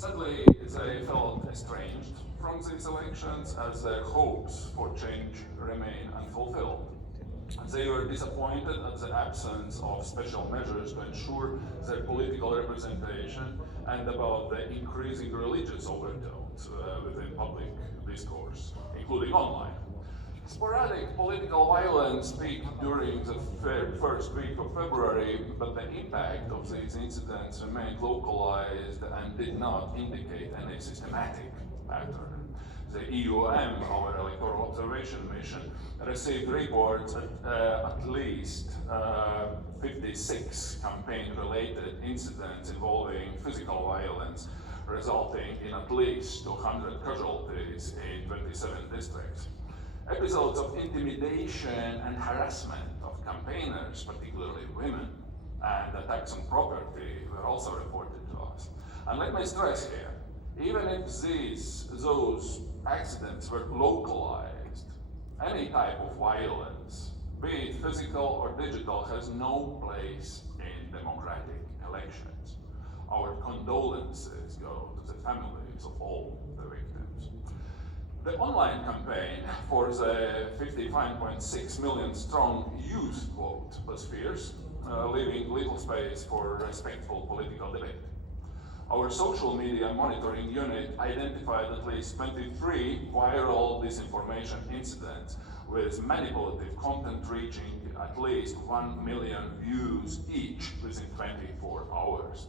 Sadly, they felt estranged from these elections as their hopes for change remain unfulfilled. They were disappointed at the absence of special measures to ensure their political representation and about the increasing religious overtones within public discourse, including online. Sporadic political violence peaked during the first week of February, but the impact of these incidents remained localized and did not indicate any systematic pattern. The EUM, our electoral observation mission, received reports at least 56 campaign-related incidents involving physical violence, resulting in at least 200 casualties in 27 districts. Episodes of intimidation and harassment of campaigners, particularly women, and attacks on property were also reported to us. And let me stress here, even if those accidents were localized, any type of violence, be it physical or digital, has no place in democratic elections. Our condolences go to the families of all the victims. The online campaign for the 55.6 million strong youth vote was fierce, leaving little space for respectful political debate. Our social media monitoring unit identified at least 23 viral disinformation incidents with manipulative content reaching at least 1 million views each within 24 hours.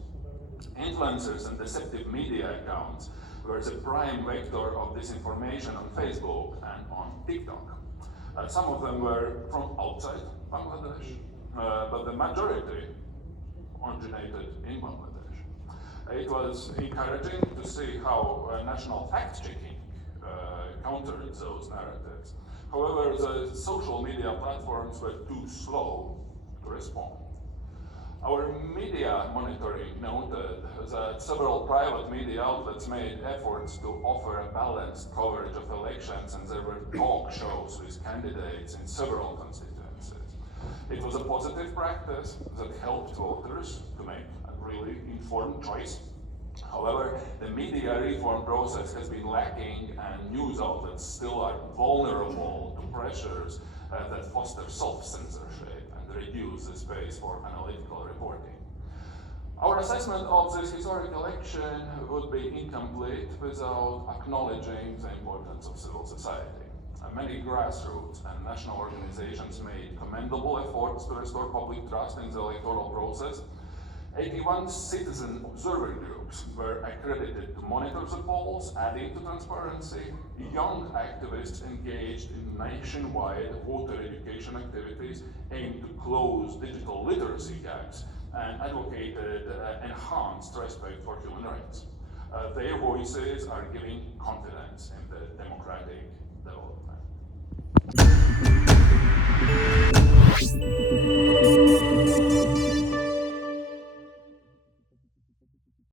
Influencers and deceptive media accounts were the prime vector of disinformation on Facebook and on TikTok. Some of them were from outside Bangladesh, but the majority originated in Bangladesh. It was encouraging to see how national fact-checking countered those narratives. However, the social media platforms were too slow to respond. Our media monitoring noted that several private media outlets made efforts to offer a balanced coverage of elections, and there were talk shows with candidates in several constituencies. It was a positive practice that helped voters to make a really informed choice. However, the media reform process has been lacking, and news outlets still are vulnerable to pressures that foster self-censorship and reduce the space for analytical reporting. Our assessment of this historic election would be incomplete without acknowledging the importance of civil society. Many grassroots and national organizations made commendable efforts to restore public trust in the electoral process. 81 citizen observer groups were accredited to monitor the polls, adding to transparency. Young activists engaged in nationwide voter education activities aimed to close digital literacy gaps and advocated enhanced respect for human rights. Their voices are giving confidence in the democratic